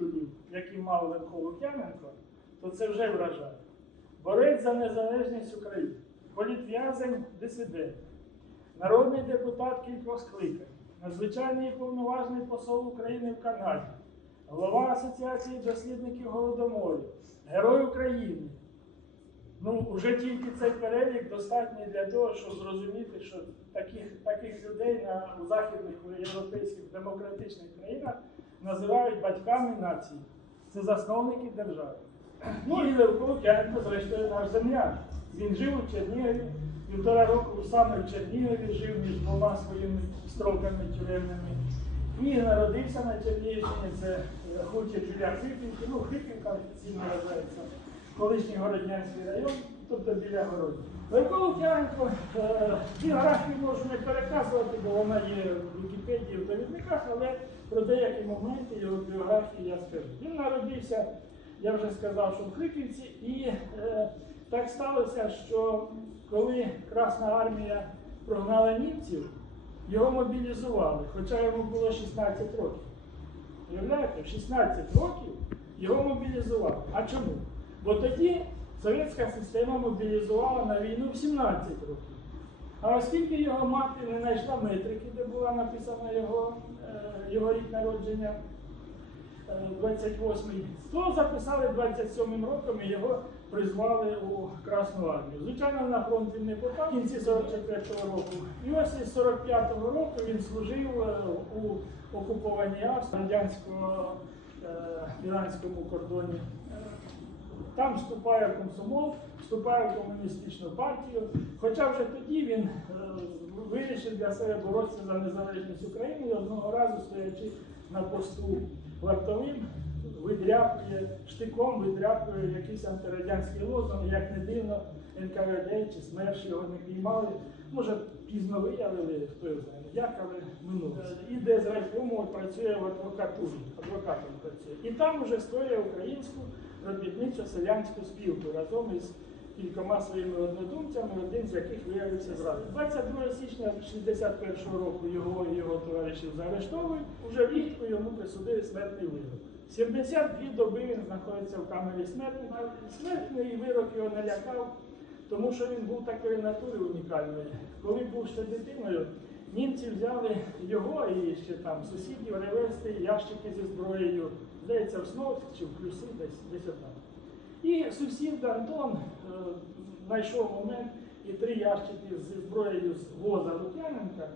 титулів, які мав Левко Лук'яненко, то це вже вражає. Борець за незалежність України, політв'язень, дисидент, народний депутат кількох скликань, надзвичайний і повноважний посол України в Канаді, голова Асоціації дослідників Голодоморів, Герой України. Ну, вже тільки цей перелік достатній для того, щоб зрозуміти, що таких, таких людей на, у західних європейських демократичних країнах називають батьками нації. Це засновники держави. Ну і Левко Лук'яненко, зрештою, наш земляк. Він жив у Чернігові, півтора року саме в Чернігові жив між двома своїми строками тюремними. І народився на Чернігівщині, це е, хутір біля Хипівки, ну Хипівка офіційно вважається, колишній Городнянський район, тобто біля Городні. Левко Лук'яненко, е, біографію можу не переказувати, бо вона є в Вікіпедії в довідниках, але про деякі моменти його біографії я скажу. Він народився, я вже сказав, що в Хипівці, і е, так сталося, що коли Красна армія прогнала німців, його мобілізували, хоча йому було 16 років. Уявляєте, в 16 років його мобілізували. А чому? Бо тоді совєтська система мобілізувала на війну в 17 років. А оскільки його мати не знайшла метрики, де була написана його, е, його рік народження, е, 28-й, то записали 27-м роком і його призвали у Красну армію. Звичайно, на фронт він не попав в кінці 44-го року. І ось із 45-го року він служив е, у окупованій Австрії, радянського е, іранському кордоні. Е, Там вступає в комсомол, вступає в комуністичну партію. Хоча вже тоді він е, вирішив для себе боротися за незалежність України і одного разу, стоячи на посту вартовим, видряпує штиком, видряпує якийсь антирадянський лозунг, як не дивно, НКВД чи СМЕРШ його не піймали. Може, пізно виявили, хто його знає, як, але минулося. І де з райкому працює в адвокатурі, адвокатом працює. І там вже створює українську робітничо селянську спілку разом із кількома своїми однодумцями, один з яких виявився зрадою. 22 січня 61 року його і його товаришів заарештовують. Уже влітку йому присудили смертний вирок. 72 доби він знаходиться в камері смертника. Смертний вирок його налякав, тому що він був такої натури унікальної. Коли був ще дитиною, німці взяли його і ще там сусідів ревести ящики зі зброєю, здається, в снот чи в плюси, десь десь отак. І сусід Антон е, знайшов момент і три ящики зі зброєю з воза Лук'яненка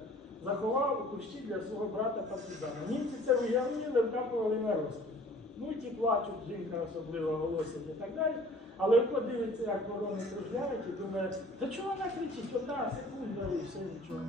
заховав у кущі для свого брата партизана. Німці це уявили, вкапували на розстріл. Ну і ті плачуть, жінка особливо голосить і так далі. Але подивиться, як ворони кружляють і думає, та чого вона кричить? Одна секунда і все нічого.